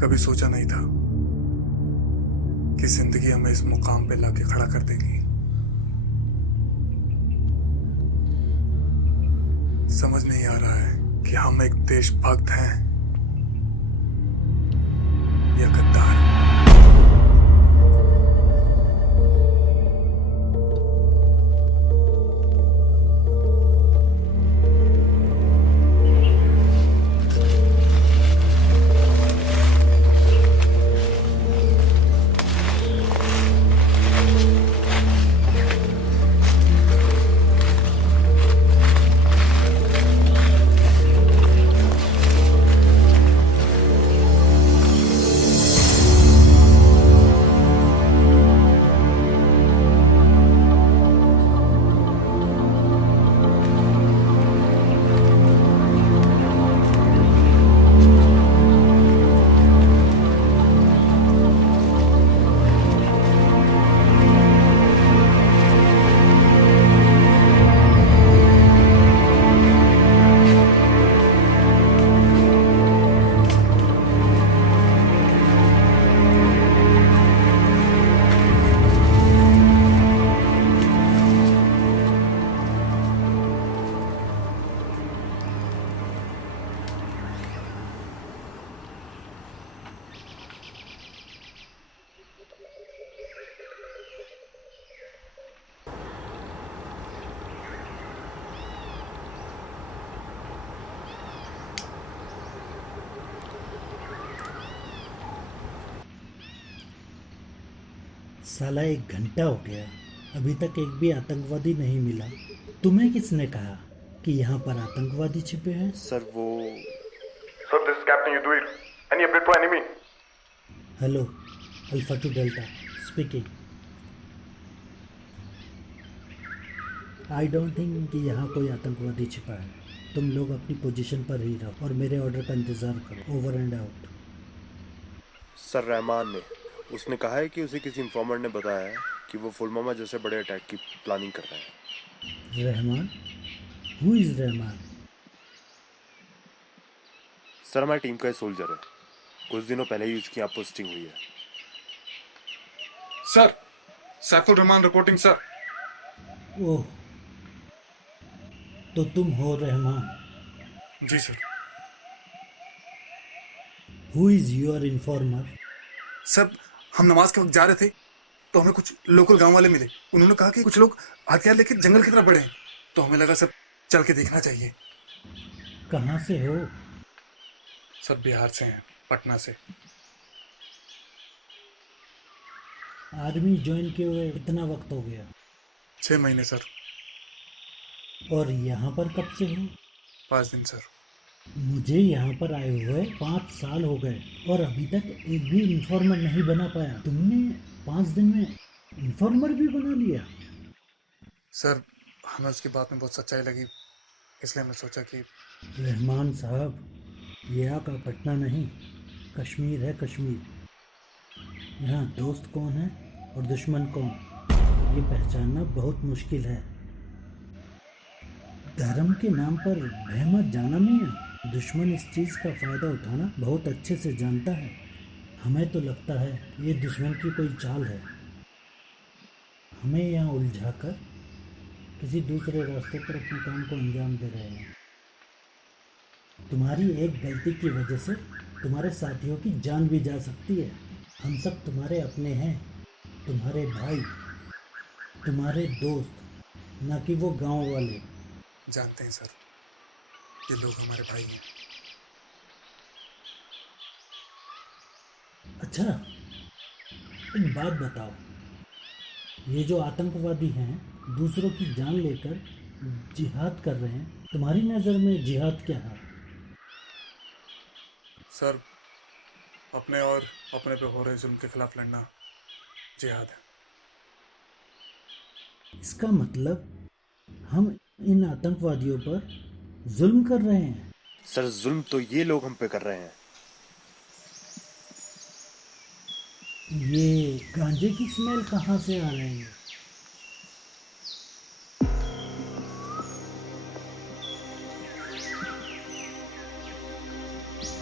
कभी सोचा नहीं था कि जिंदगी हमें इस मुकाम पे लाके खड़ा कर देगी। समझ नहीं आ रहा है कि हम एक देशभक्त हैं या गद्दार। साला 1 घंटा हो गया, अभी तक एक भी आतंकवादी नहीं मिला। तुम्हें किसने कहा कि यहाँ पर आतंकवादी छिपे हैं? सर वो Sir, this is Captain Yuduil. Any update for enemy? Hello, alpha two delta speaking. I don't think कि यहाँ कोई आतंकवादी छिपा है। तुम लोग अपनी पोजीशन पर ही रहो और मेरे ऑर्डर का इंतज़ार करो। Over and out. Sir Rahman ने उसने कहा है कि उसे किसी इन्फॉर्मर ने बताया है कि वो पुलवामा जैसे बड़े अटैक की प्लानिंग कर रहा है। Rahman? Who is Rahman? Sir हमारी टीम का सोल्जर है, कुछ दिनों पहले ही उसकी यहाँ पोस्टिंग हुई है। Sir, Saiful Rahman reporting sir. Oh, तो तुम हो रहमान? जी sir. Who is your informer? Sir, हम नमाज के वक्त जा रहे थे तो हमें कुछ लोकल गांव वाले मिले। उन्होंने कहा कि कुछ लोग हथियार लेके जंगल की तरफ बढ़े हैं, तो हमें लगा सर चल के देखना चाहिए। कहाँ से हो? सर बिहार से हैं, पटना से। आर्मी ज्वाइन किए हुए इतना वक्त हो गया? 6 महीने सर। और यहाँ पर कब से हो? 5 दिन सर। मुझे यहाँ पर आए हुए 5 साल हो गए और अभी तक एक भी इन्फॉर्मर नहीं बना पाया। तुमने 5 दिन में इन्फॉर्मर भी बना लिया? सर, हमें उसकी बात में बहुत सच्चाई लगी, इसलिए हमने सोचा कि रहमान साहब, ये आपका पटना नहीं, कश्मीर है कश्मीर। यहाँ दोस्त कौन है और दुश्मन कौन, ये पहचानना बहुत मुश्किल है। धर्म के नाम पर बहमत जाना नहीं है। दुश्मन इस चीज़ का फ़ायदा उठाना बहुत अच्छे से जानता है। हमें तो लगता है ये दुश्मन की कोई चाल है, हमें यहाँ उलझाकर किसी दूसरे रास्ते पर अपने काम को अंजाम दे रहे हैं। तुम्हारी एक गलती की वजह से तुम्हारे साथियों की जान भी जा सकती है। हम सब तुम्हारे अपने हैं, तुम्हारे भाई, तुम्हारे दोस्त, ना कि वो गांव वाले। जानते हैं सर, ये लोग हमारे भाई हैं। अच्छा, एक बात बताओ, ये जो आतंकवादी हैं दूसरों की जान लेकर जिहाद कर रहे हैं, तुम्हारी नज़र में जिहाद क्या है? सर, अपने और अपने पे हो रहे जुल्म के खिलाफ लड़ना जिहाद है। इसका मतलब हम इन आतंकवादियों पर जुल्म कर रहे हैं। सर जुल्म तो ये लोग हम पे कर रहे हैं। ये गांजे की स्मेल कहाँ से आ रही है?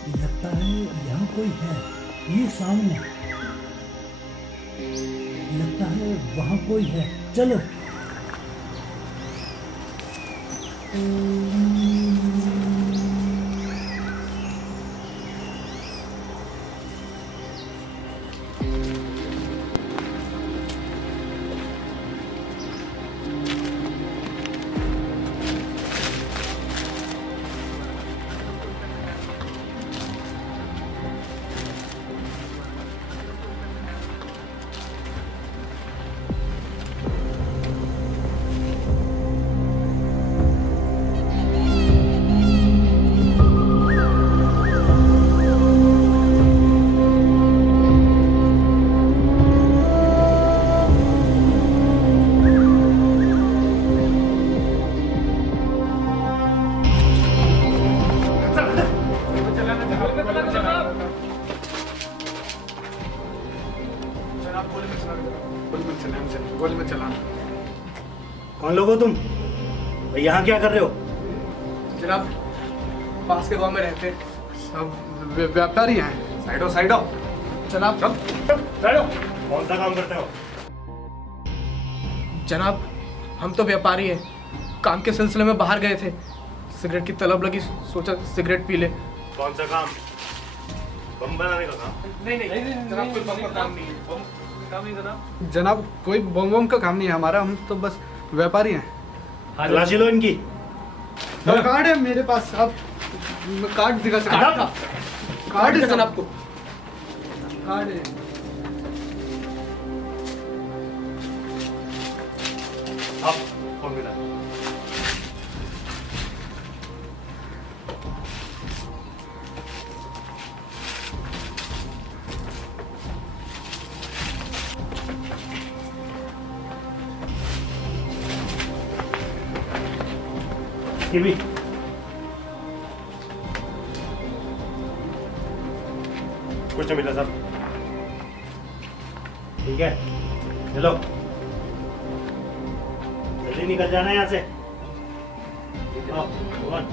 लगता है यहाँ कोई है। ये सामने लगता है वहां कोई है। चलो। गोली में चलाना। कौन लोग हो तुम? यहाँ क्या कर रहे हो? जनाब पास के गांव में रहते हैं। सब व्यापारी हैं। साइडो साइडो। जनाब कौन सा काम करते हो? जनाब हम तो व्यापारी हैं, काम के सिलसिले में बाहर गए थे। सिगरेट की तलब लगी, सोचा सिगरेट पी ले। कौन सा काम? बम बनाने का काम? नहीं जनाब, कोई बम का काम नहीं है। बम का काम नहीं जनाब। जनाब कोई बम का काम नहीं है हमारा, हम तो बस व्यापारी हैं। तलाशी लो इनकी। कार्ड है मेरे पास, आप कार्ड दिखा सकते कार्ड का? कार्ड है जनाब को। कार्ड है। कौन मिला? ये भी कुछ नहीं मिला साहब। ठीक है चलो, जल्दी निकल जाना है यहाँ से। आओ, भगवान।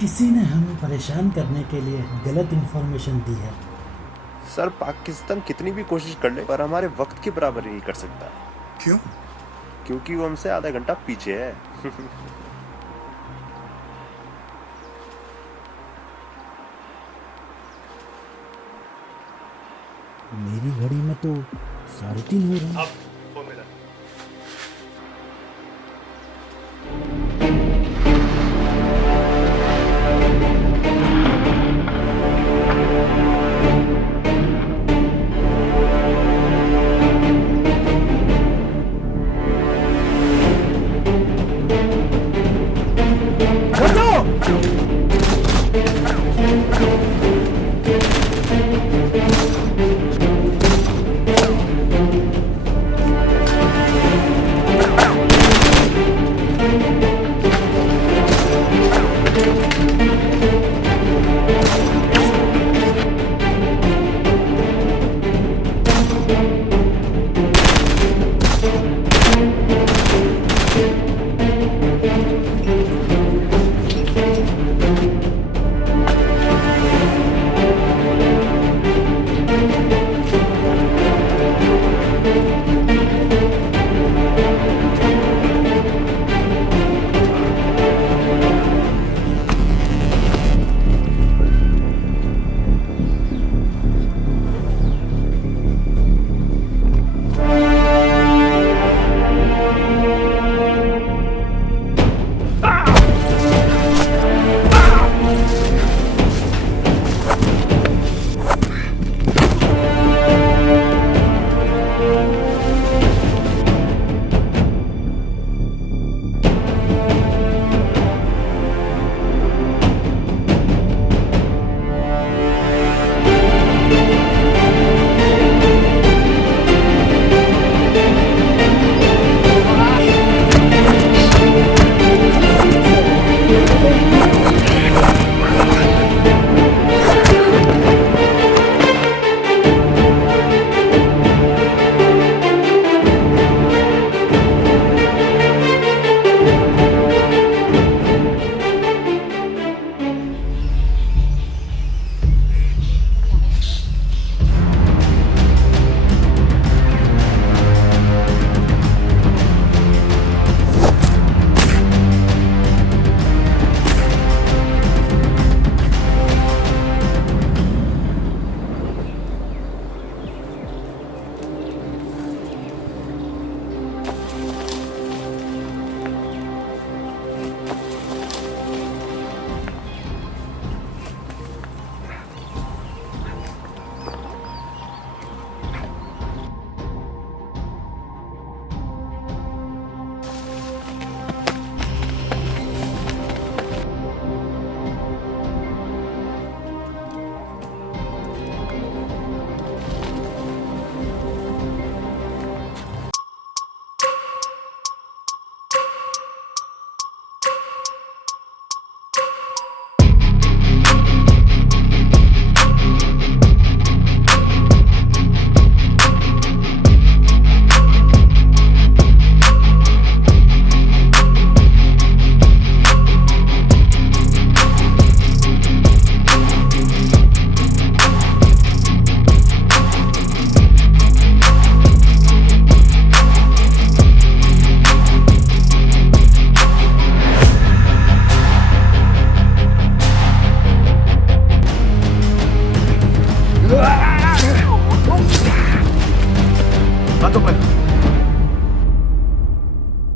किसी ने हमें परेशान करने के लिए गलत इंफॉर्मेशन दी है। सर पाकिस्तान कितनी भी कोशिश कर ले पर हमारे वक्त की बराबरी नहीं कर सकता, क्यों? क्योंकि वो हमसे आधा घंटा पीछे है। मेरी घड़ी में तो 3:30 हो रहा है।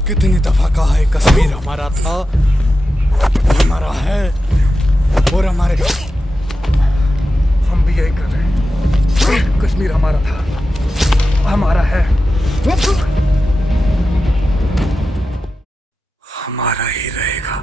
कितनी दफा कहा है कश्मीर हमारा था, हमारा है और हमारे। हम भी यही कर रहे हैं। कश्मीर हमारा था, हमारा है, हमारा ही रहेगा।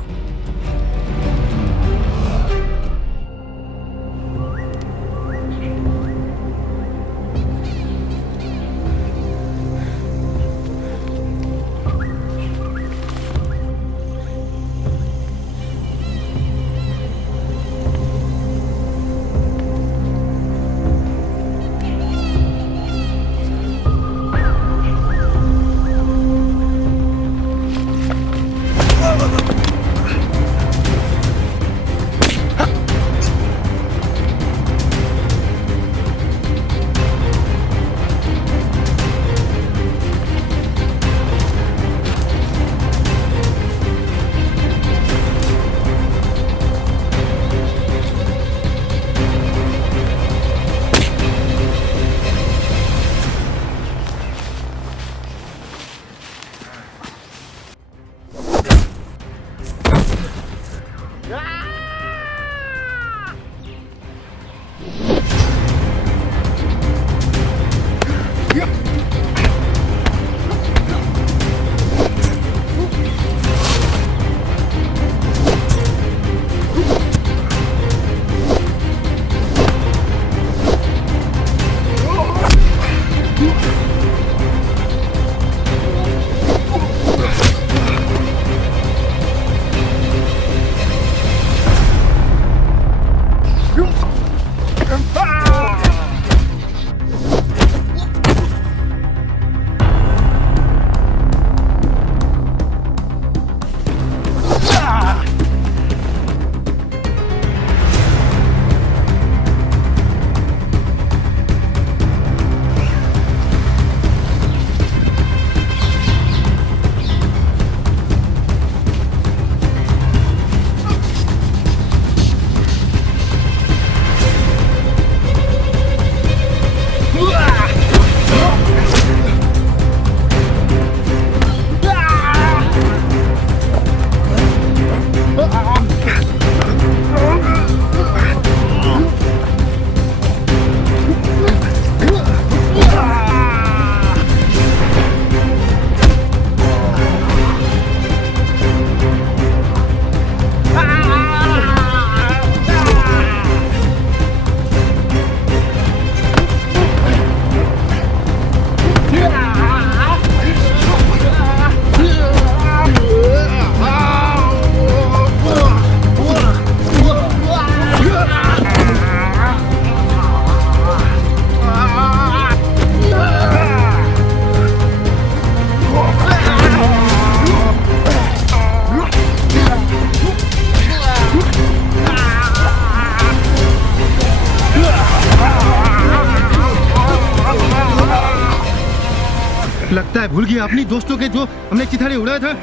लगता है भूल गया अपनी दोस्तों के जो हमने चिथड़े उड़ाए थे।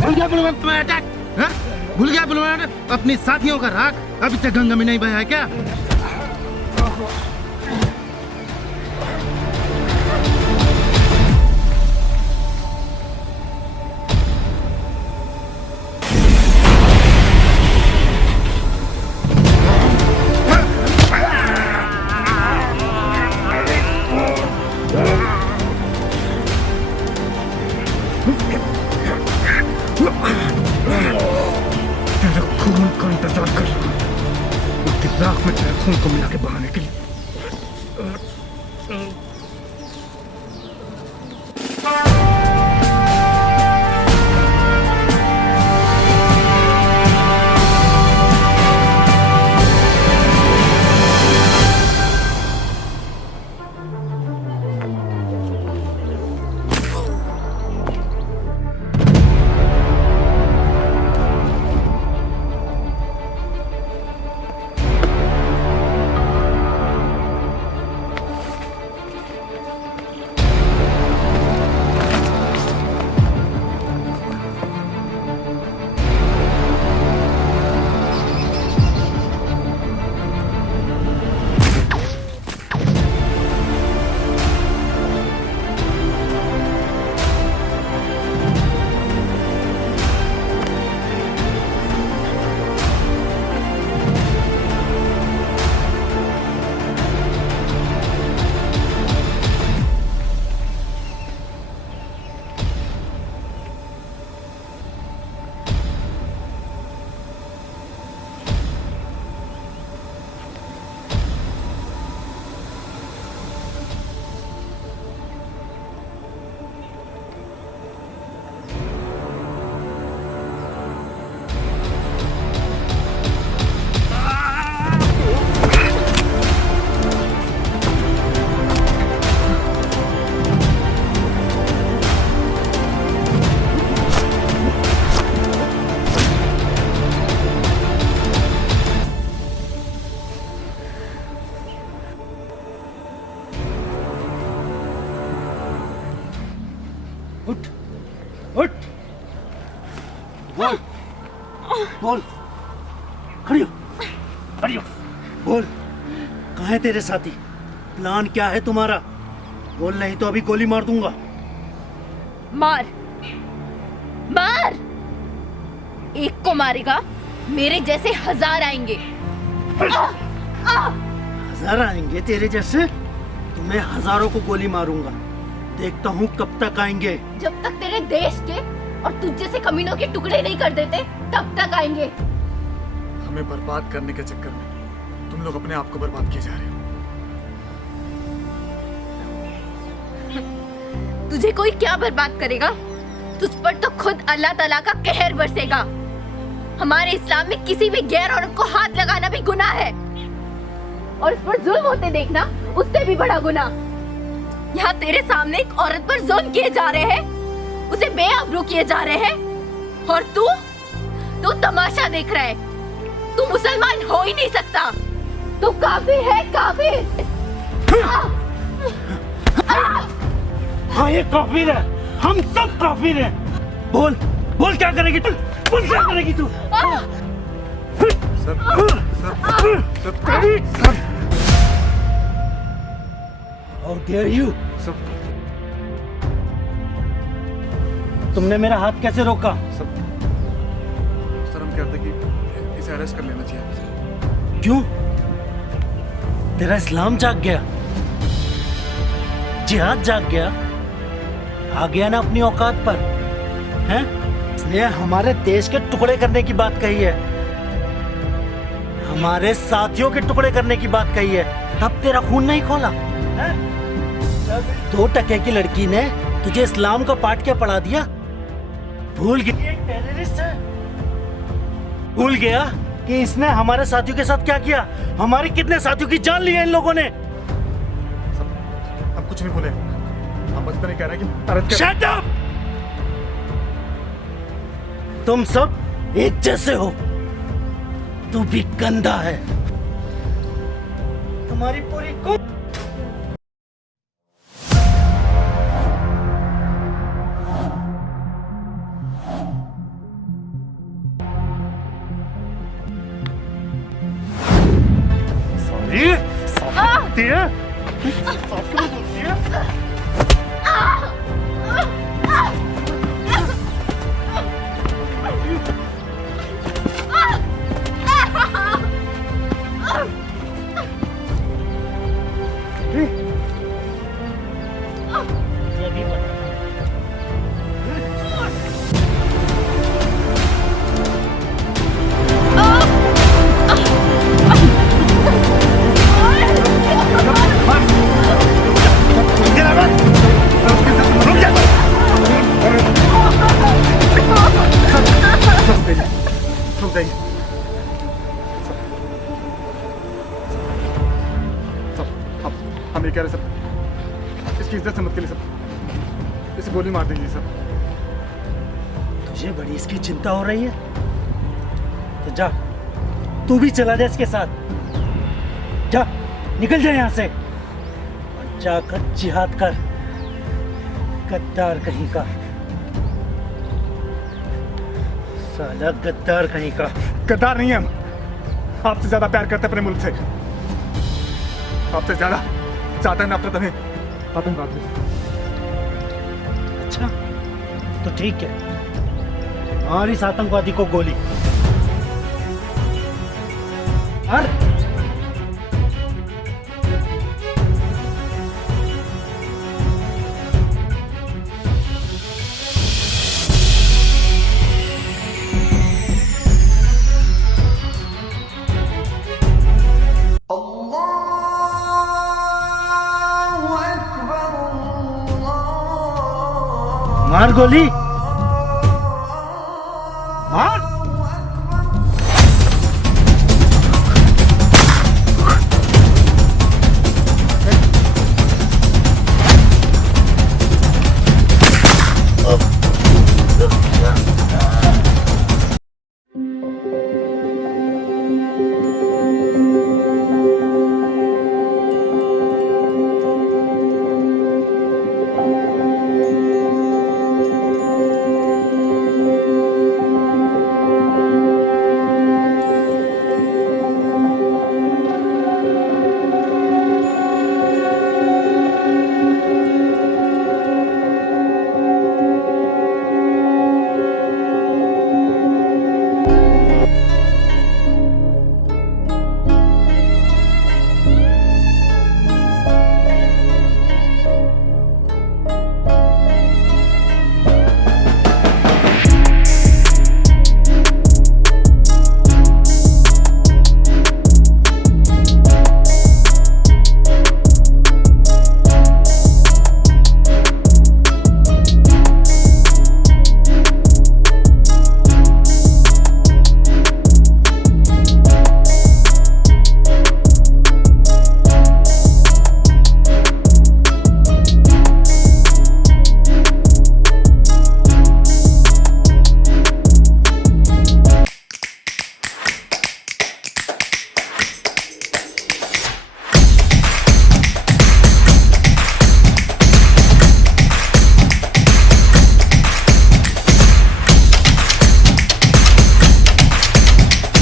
भूल गया पुलवामा अटैक, हाँ? भूल गया पुलवामा अपने साथियों का राख अभी तक गंगा में नहीं बहा है क्या? तेरे खून का इंतजार कर रहा हूं, उसकी राख में तेरे खून को मिला के बहाने के लिए। उठ, बोल, बोल, खड़ी हो, खड़ी हो, बोल, कहाँ है तेरे साथी? प्लान क्या है तुम्हारा? बोल, नहीं तो अभी गोली मार दूंगा। मार, मार। एक को मारेगा, मेरे जैसे 1000 आएंगे। 1000 आएंगे तेरे जैसे? तो मैं हजारों को गोली मारूंगा। देखता हूँ कब तक आएंगे। जब तक तेरे देश के और तुझ जैसे कमीनों के टुकड़े नहीं कर देते, तब तक आएंगे। हमें बर्बाद करने के चक्कर में तुम लोग अपने आप को बर्बाद किए जा रहे हो। तुझे कोई क्या बर्बाद करेगा? तुझ पर तो खुद अल्लाह ताला का कहर बरसेगा। हमारे इस्लाम में किसी भी गैर औरत को हाथ लगाना भी गुनाह है, और इस पर जुल्म होते देखना उससे भी बड़ा गुनाह। यहाँ तेरे सामने एक औरत पर जुल्म किए जा रहे हैं, उसे बेआबरू किए जा रहे हैं, और तू तमाशा देख रहा है। तू मुसलमान हो ही नहीं सकता। तू काफिर है, काफिर। हाँ, ये काफिर है। हम सब काफिर हैं। बोल, बोल क्या करेगी तू? बोल क्या करेगी तू? How dare you? तुमने मेरा हाथ कैसे रोका? सर, हम कहते कि इसे अरेस्ट कर लेना चाहिए। क्यों? तेरा इस्लाम जाग गया, जिहाद जाग गया, आ गया ना अपनी औकात पर, हैं? इसने हमारे देश के टुकड़े करने की बात कही है, हमारे साथियों के टुकड़े करने की बात कही है, तब तेरा खून नहीं खोला, हैं? 2 टके की लड़की ने तुझे इस्लाम का पाठ क्या पढ़ा दिया? भूल गया एक टेररिस्ट है? भूल गया कि इसने हमारे साथियों के साथ क्या किया? हमारे कितने साथियों की जान ली है इन लोगों ने? हम कुछ नहीं बोले, हम बस नहीं कह रहे कि Shut up! तुम सब एक जैसे हो। तू भी गंदा है। तुम्हारी पूरी हम ये कह रहे सब, इसकी इज्जत से मत करिए सब, इसे गोली मार दीजिए सब। तुझे बड़ी इसकी चिंता हो रही है? तो जा, तू भी चला जा इसके साथ। जा, निकल जा यहाँ से और जाकर जिहाद कर। गद्दार कहीं का, साला गद्दार कहीं का। गद्दार नहीं है हम, आपसे ज्यादा प्यार करते अपने मुल्क से, आपसे ज्यादा चाहते हैं नफरत हमें आतंकवाद से। अच्छा, तो ठीक है, और इस आतंकवादी को गोली और मार गोली।